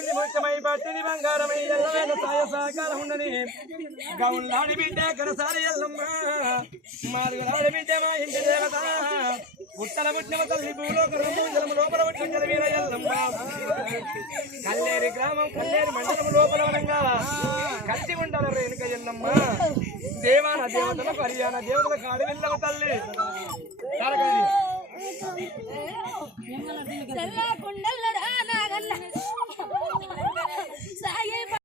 పుట్టింది ముఖ్యమై పట్టింది బంగారమై ఎల్లవేళ సాయ సహకారం ఉండని గౌన్లాడి బిడ్డ కనసారి ఎల్లమ్మ మాదిగలాడి బిడ్డ మా ఇంటి దేవత పుట్టల పుట్టిన తల్లి భూలోక జలము లోపల పుట్టిన వీర ఎల్లమ్మ కల్లేరి గ్రామం కల్లేరి మండలం లోపల వనంగా కలిసి ఉండాలి రేణుక ఎల్లమ్మ దేవాన దేవతలకు హరియాణ దేవతలకు అడవిల్లవ తల్లి చల్లకుండల